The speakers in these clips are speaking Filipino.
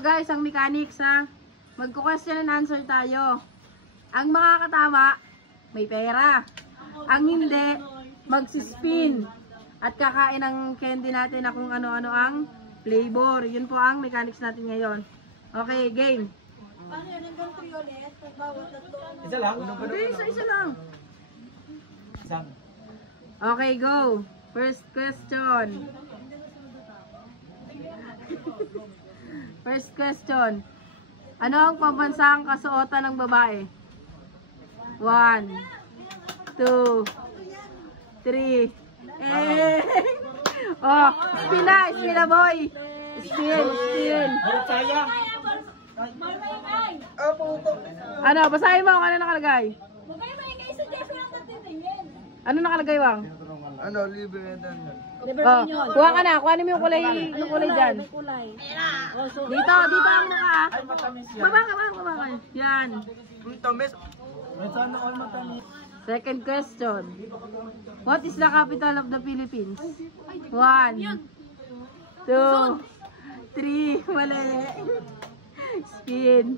guys, ang mechanics ha. Magko-question and answer tayo. Ang makakatama, may pera. Ang hindi, magsispin. At kakain ng candy natin na kung ano-ano ang flavor. Yun po ang mechanics natin ngayon. Okay, game. Paano yan? Hanggang 3 ulit? Pagbawat tatlo. Isa lang? Okay, isa lang. Isang. Okay, go. First question. First question. Ano ang pambansang kasuotan ng babae? 1, 2, 3. Oh, spin na boy. Spin. Saya. Ano, basahin mo kung ano nakalagay. Ano nakalagay, Wang? Ano, libre na Oh, kuha ka na. Kuha mo yung kulay dyan. Dito ang naka. Baba ka. Yan. Tamis. Sana all matamis. Second question. What is the capital of the Philippines? 1, 2, 3. Mali. Spin.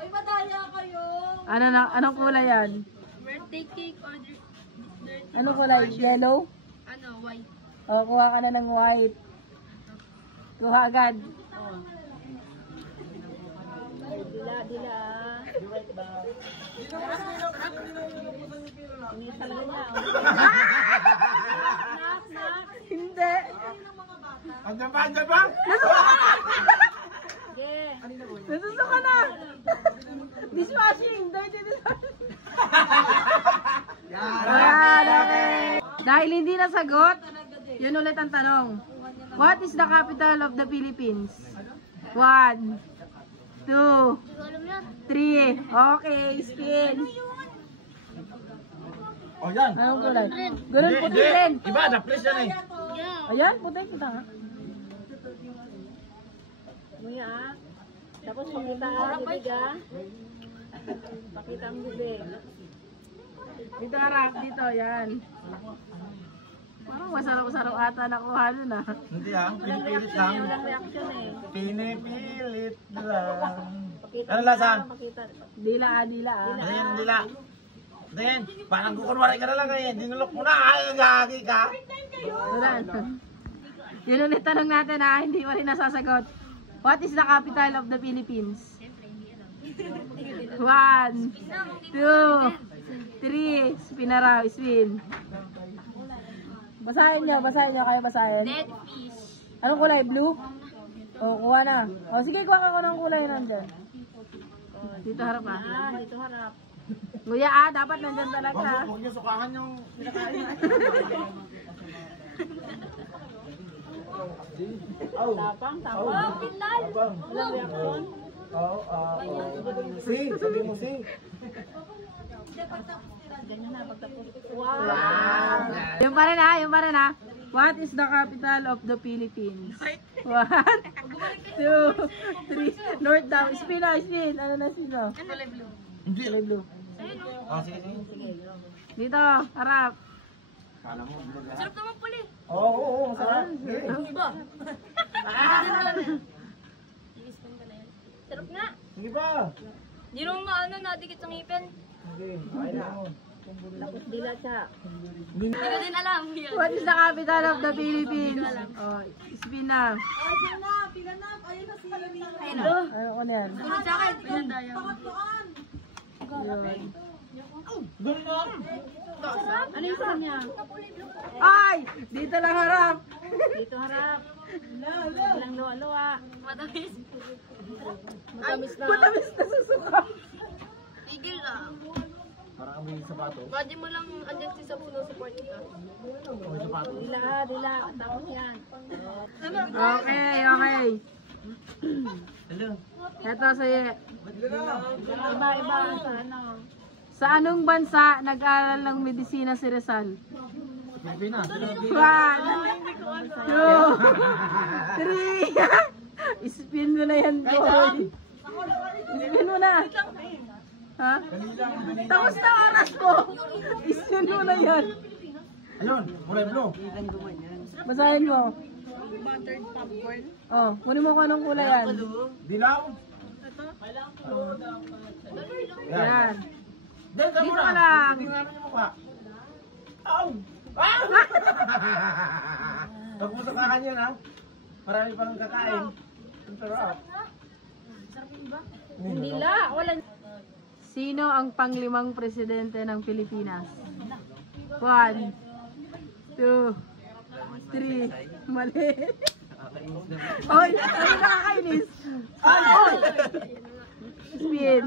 Ay, madaya kayo. Anong kulay yan? Birthday cake or dirty? Anong kulay? Yellow? Ano, white. O, kuha ka na ng white. Kuha agad. Dila. Hindi. Andiyan ba? Nasusuka na. Dishwashing. Dirty dishwashing. Ayan, okay. Dahil hindi nasagot, yun ulit ang tanong. What is the capital of the Philippines? 1, 2, 3. Okay, spin. Oh, yan. Anong kulay? Ganun puti din. Iba, na-place yan eh. Ayan, puti. Kita nga. Muya. Tapos pakita ang bibig ah. Pakita ang bibig. Dito harap, dito. Yan. Parang masarap-sarap ata nakuha nun ah. Hindi pinipilit lang. Walang reaction eh. Pinipilit lang. Pakita Ano lasa? Pakita. Dila ah. Ayan, nila. Then, parang kukunwari ka na lang eh. Dinulok mo na. Ay, gagi ka. Yun ulit tanong natin ha, hindi mo rin nasasagot. What is the capital of the Philippines? 1, 2, 3. Spin na raw, spin. Basahin nyo, kayo basahin. Dead fish. Anong kulay? Blue? O, kuha na. O, sige, kuha ka ko ng kulay nandyan. Dito harap ha. Dito harap. Kuya dapat nandyan talaga. Huwag niyo sukahan yung pinakain. Tapang. Kilal. Walang reaction. Sabi mo si. Ganyan na pagtapos. Wow. Yung pa rin ha. What is the capital of the Philippines? 1, 2, 3. North down. Spin. Ano na sino? Hindi. Blue. Sige. Dito, harap. Kala mo. Sarap naman puli. Oo, sarap. Iba. Sarap nga. Sige ba? Di naman maano nadikit sa ngipin. Hindi. Ay na. Tapos dila siya. Hindi Hindi ko din alam. What is the capital of the Philippines? Oh, spin na. Pila na. Ayun na si Ano ko yan? Tulad sa akin. Ayun tayo. Yun. Doon mo. Ano yung sarap niya? Ay! Dito lang harap. Dito harap. Ilang luwa-luwa. Matamis. Matamis na susuka. Tigil lang. Parang may sapato. Pwede mo lang andyan si Sabuno support kita. May sapato. Dila. Tapos yan. Okay. Hello. Ito sa'yo. Iba sa ano. Sa anong bansa nag-aaral ng medisina si Rizal? Pilipinas. 1, 2, 3. Spin mo na yan, boy. Spin mo na. Ha? Tapos na oras ko. Spin mo na yan. Ayun, kulay blue. Basahin mo. Buttered popcorn. Oh, kunin mo kung anong kulay yan. Dilaw. Yan. Dito Dito ka lang. Tingnan mo yung mukha. Aw! Ah! Tapos sa kanya na. Marami pang kakain. Ang sarap. Hindi la, wala. Sino ang panglimang presidente ng Pilipinas? 1, 2, 3. Mali. Oy, ano nakakainis? Oy! Spin.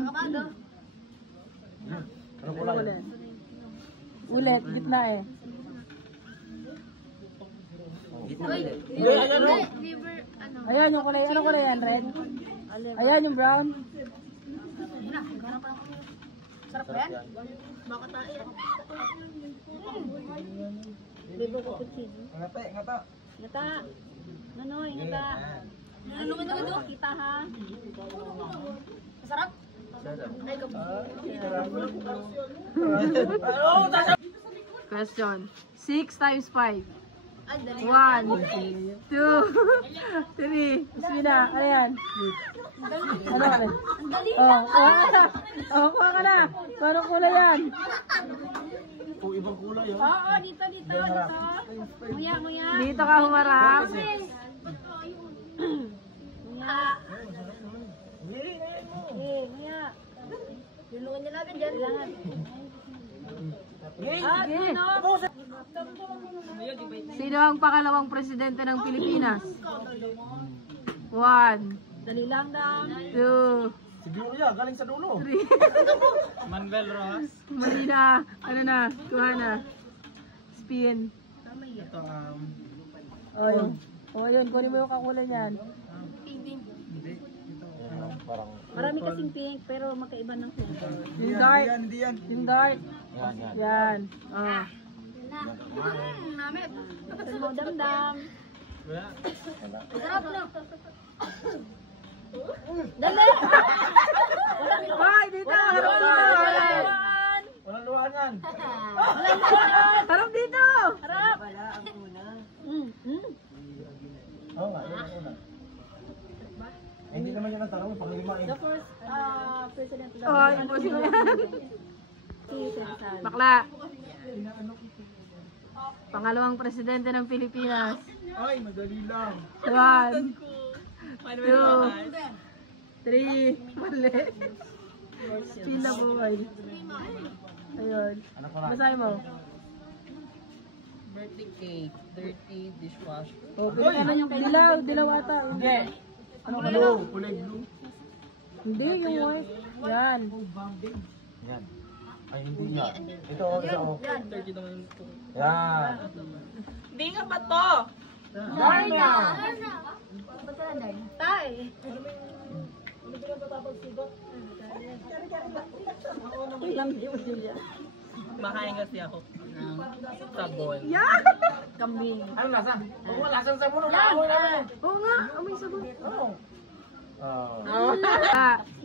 Ano kulay? Ulit. Ulit, gitna eh. Hindi, ayan o. Ayan yung kulay. Anong kulay yan? Red? Ayan yung brown. Sarap yan. Libo ko kutsino. Ngata, ngata. Ngata. Nanoy, ngata. Ano kita ha? Masarap? Question. 6 times 5. 1, 2, 3. Spina. Ano yan? Ano ka rin? Oh, kuha ka na. Oh, kuha ka na. Parang kulay yan. Oh, ibang kulay oh. Oo, dito. Muya. Dito ka humarap. Muya. Muya. Lulungan niya natin dyan. Sige. Ano? Sino ang pangalawang presidente ng Pilipinas? 1, Dali lang dang. 2, Siguro yan, galing sa dulo. 3. Manuel Rojas. Mali na. Ano na? Kuha na. Spin. Ito, Oh, oh, yun. Kunin mo yung kakulay niyan. hindi. Ito, parang... Marami kasing pink, pero magkaiba ng flavor. Yung dark. Hindi yan. Yung dark. Yan, yan. Yan. Oh. Ito mo damdam. Wala. Dali! Hoy, dito. Harap dito. Walang luhaan yan. Harap dito. Harap! Oo nga, yun ang una. Hindi naman yan ang tanong, panglima eh. The first president of the Oh, imposible yan. Bakla. Pangalawang presidente ng Pilipinas. Ay, madali lang. 1, 2, 3. Mali. Spin na boy. Ayun. Ano ko lang? Basahin mo. Birthday cake, dirty dishwasher. Oh, pili ka yung dilaw. Dilaw ata. Hindi. Ano blue? Kulay blue. Hindi, yung white. Yan. Yan. Ay, hindi yan. Ito, ito. Dirty naman ito. Yan. Hindi nga ba to? Darna! Tay! Makain kasi ako ng sabon. Yan! Kambing. Ano lasa? Kung wala lasang sabon, nakakoy namin. Oo nga, amoy sabon. Oo.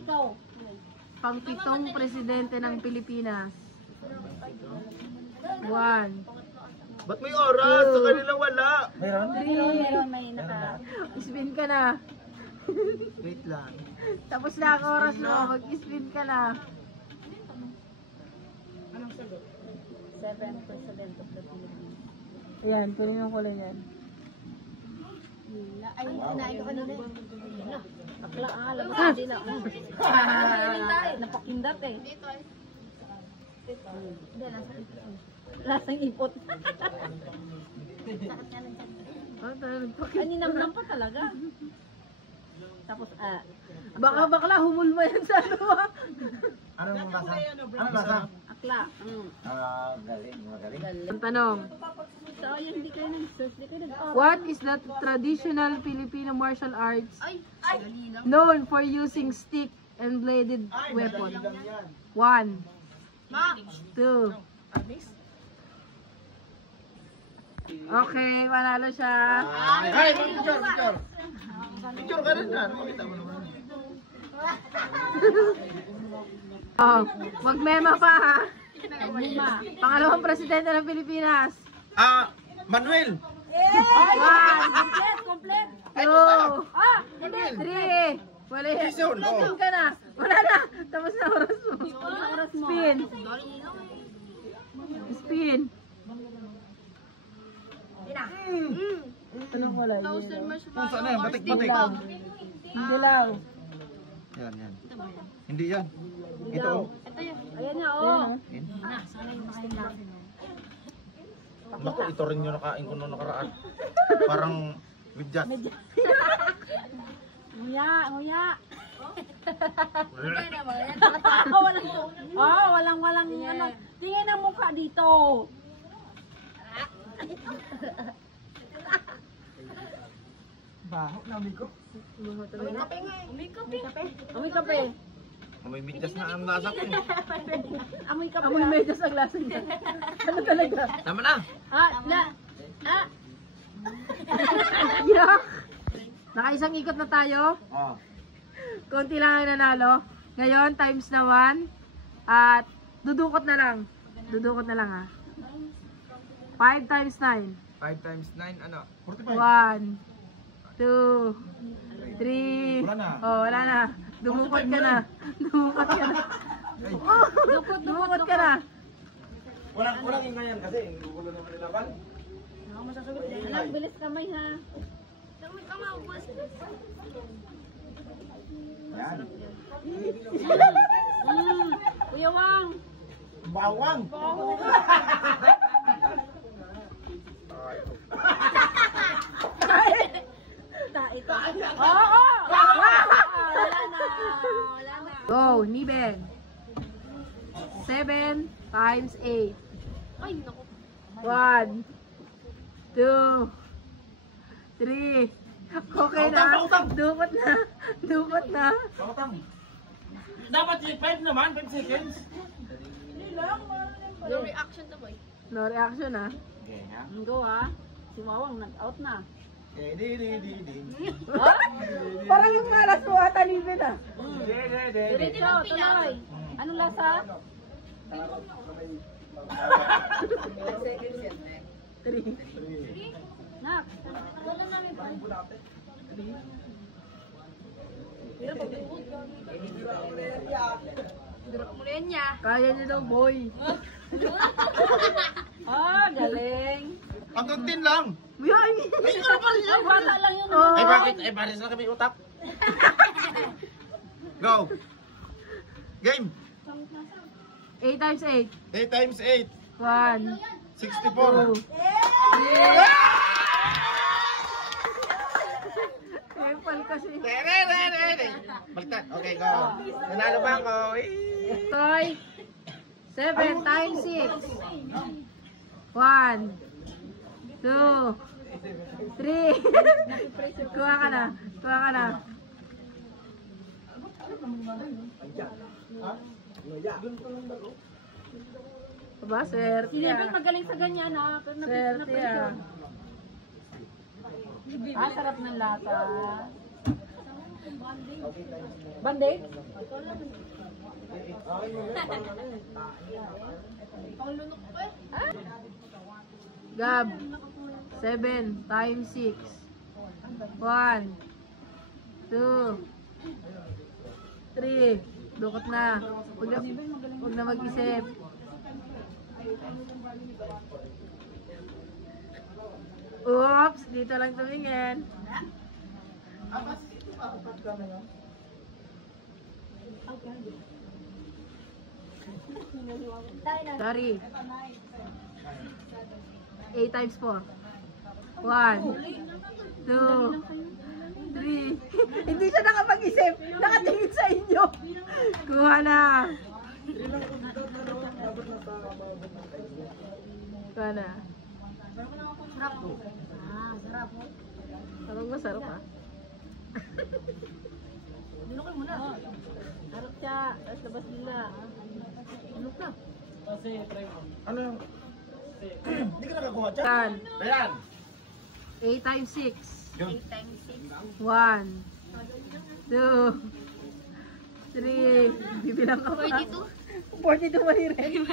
Ikaw. Pang-pitong presidente ng Pilipinas. 1, Ba't may oras? Sa kanila wala. Meron? Meron may naka... spin ka na. Wait lang. Tapos na ang oras mo, mag-spin ka na. 7th president of the Philippines. Ayan, kunin yung kulay yan. Ay, sinain ko kanina. Akla, labas din ako. Napakindat eh. Lasang ipot. Aninamnam pa talaga. Tapos, Baka bakla, humulma yan sa ano. Anong lasa? Anong lasa? akla. Galing, magaling. Ang tanong, So, yun, hindi kayo nag-search, hindi kayo nag-open. what is the traditional Filipino martial arts known for using stick and bladed weapon? 1, 2. Okay, panalo siya. Ay, picture, picture. Picture ka rin dyan. Makita mo naman. Oh, magmema pa ha. Pangalawang presidente ng Pilipinas. Manuel. One, Complete. two, Ah, hindi. three. Wala yan. Jason, oh. Spin ka na. Wala na. Tapos na oras mo. Oras mo. Spin. Spin. Anong wala yun? Kung saan na yan? Batik-batik. Dilaw. Yan, yan. Hindi yan. Ito, oh. Ayan na, oh. Yan. Naku, ito rin yung nakain ko noong nakaraan. Parang with just. Nguya. Walang ano. Tingin ang mukha dito. Amoy kape. May medyas na ang lasa ko. Amoy kape. Amoy medyas ang lasa niya. Ano talaga? Tama na. Yuck! Nakaisang ikot na tayo. Oh. Konti lang ang nanalo. Ngayon, times na 1. At dudukot na lang. Dudukot na lang ha. 5 times 9. 5 times 9, ano? 45. 1, 2, 3. Wala na. Oh, wala na. Dumukot ka na. Dumukot ka na. Dumukot ka na. Walang ingayan kasi. Hindi ko naman nilaban. Anak, bilis kamay ha. Yan. Kuya Wang. Bawang. Oo! Wala na. Go, Niben. 7 times 8. 1, 2, 3. Okay na. Dukot na. Dukot na. Pakatang. Dapat 5 naman, 5 seconds. No reaction ah. Okay, ha? Go ha. Si Wawang nag-out na. Di. Parang yung malas mo ata, Niben ah. Diretso, tuloy. Anong lasa? 3. Nak. Kaya niya daw, boy. Ah, galing. Hanggang 10 lang. Yan. Ay, bata lang yun. Oh. Ay bakit? Ay pares na kami utak. Go. Game. 8 times 8. 8 times 8. 1, 64. 2. Epal kasi. Baliktad. Okay, go. Nanalo ba ako? Toy. 7 times 6. 1, 2, 3. Kuha ka na. Kuha ka na. Aba, swerte Si Liban ah. magaling sa ganyan ha. Pero Swerte ah. Ah, sarap ng lasa. Band-aid? Gab. 7 times 6. 1, 2, 3. Dukot na. Huwag na mag-isip. Oops! Dito lang tumingin. Sorry. 8 times 4. 1, 2, 3. Hindi siya nakapag-isip. Nakatingin sa inyo. Kuha na. Kuha na. Sarap masarap ah. Harap siya. Tapos labas nila. Ano ka? Ano yung... Hindi ka nakakuha dyan. Tan. Ayan. 8 times 6. Yun. 1, 2, 3. Bibilang ka pa. 42 mali rin.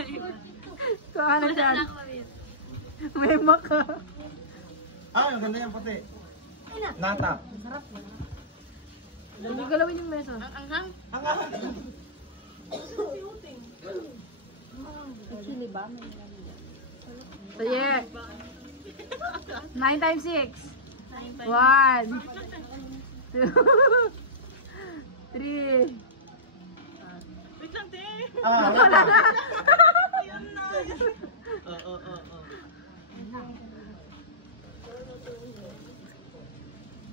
Kuha na dyan. May maka. Ah, maganda yan puti. Nata. Hindi galawin yung mesa. Anghang? Chili ba? So yeah. 9 times 6. 1, 2, 3. Wait lang, te. Ah, Wala na. Ayun na. Oo.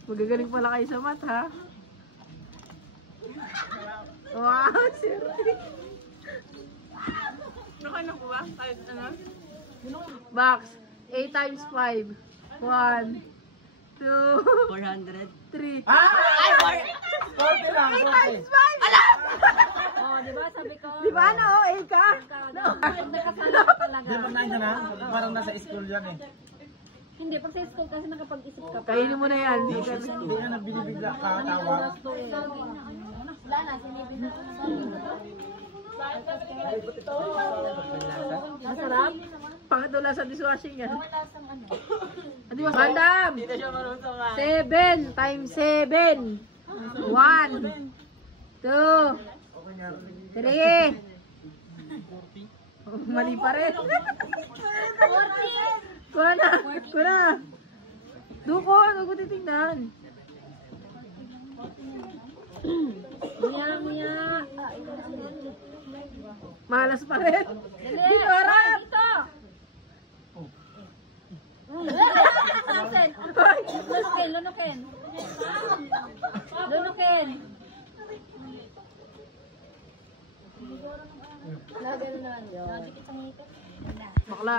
Magagaling pala kayo sa math, ha? Wow, sir. Ano ko ba? Kahit ano? Box. 8 times 5. 1, 2, 400. 3. Ay, 40 lang, 8 40. times 5! Ala! Oh, di ba sabi ko? Di ba ano? 8 ka? No. Nakasala ka talaga. Di ba na na? Parang nasa school yan eh. Hindi, pag sa school kasi nakapag-isip ka pa. Kainin mo na yan. Hindi na nagbibigla katawag. Wala na, sinibig na. Masarap? Pangatula sa dishwashing yan. Adi ba? Madam! Hindi na siya marunong sa 7 times 7. 1, 2, 3. Mali pa rin. Kuha na. Duko, ano ko titignan? Miya. Malas pa rin. Di ko harap. Lunukin. Bakla.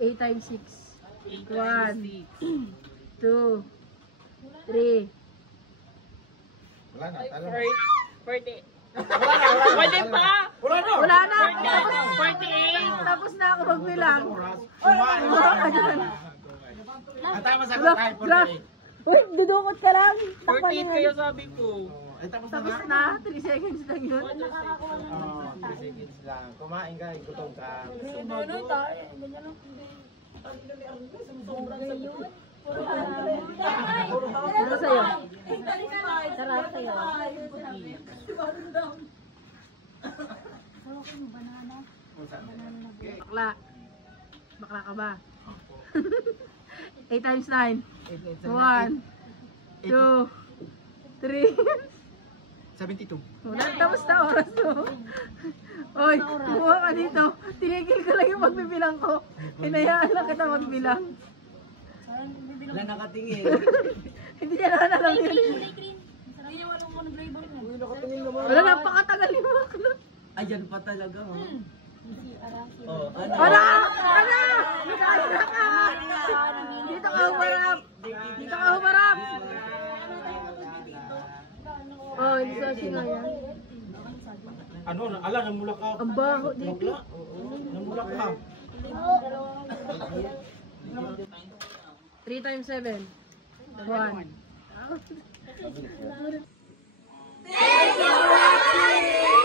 8 times 6. 1, 2, 3. Wala na, talo. 40. Pwede pa! Wala na. 48. Tapos na ako magbilang. Kumain. Wala ka dyan. Ang tama sa Wala, tayo, wala. 48. Uy, dudukot ka lang. 48 kayo sabi ko. Ay, tapos na Tapos nga. na. 3 seconds lang yun. Oo, 3 seconds lang. Kumain ka, gutom ka. Ano sa'yo? Sarap sa'yo. Bakla. Bakla ka ba? 8 times 9. 1, 2, 3. 72. Wala, tapos na oras mo. Oy, kumuha ka dito. Tinigil ko lang yung magbibilang ko. Hinayaan lang kita magbilang. Wala nakatingin. Hindi niya na alam yun. Wala, napakatagal ni Bakla. Ayan pa talaga. Oh, Wala! Wala! Nakahira ka! Dito ka humarap! Dito ka humarap! Oh, hindi sa singa yan. Ano, ala, namula ka. Ang baho dito. Namula ka. 3 times 7. 1. Thank you for watching!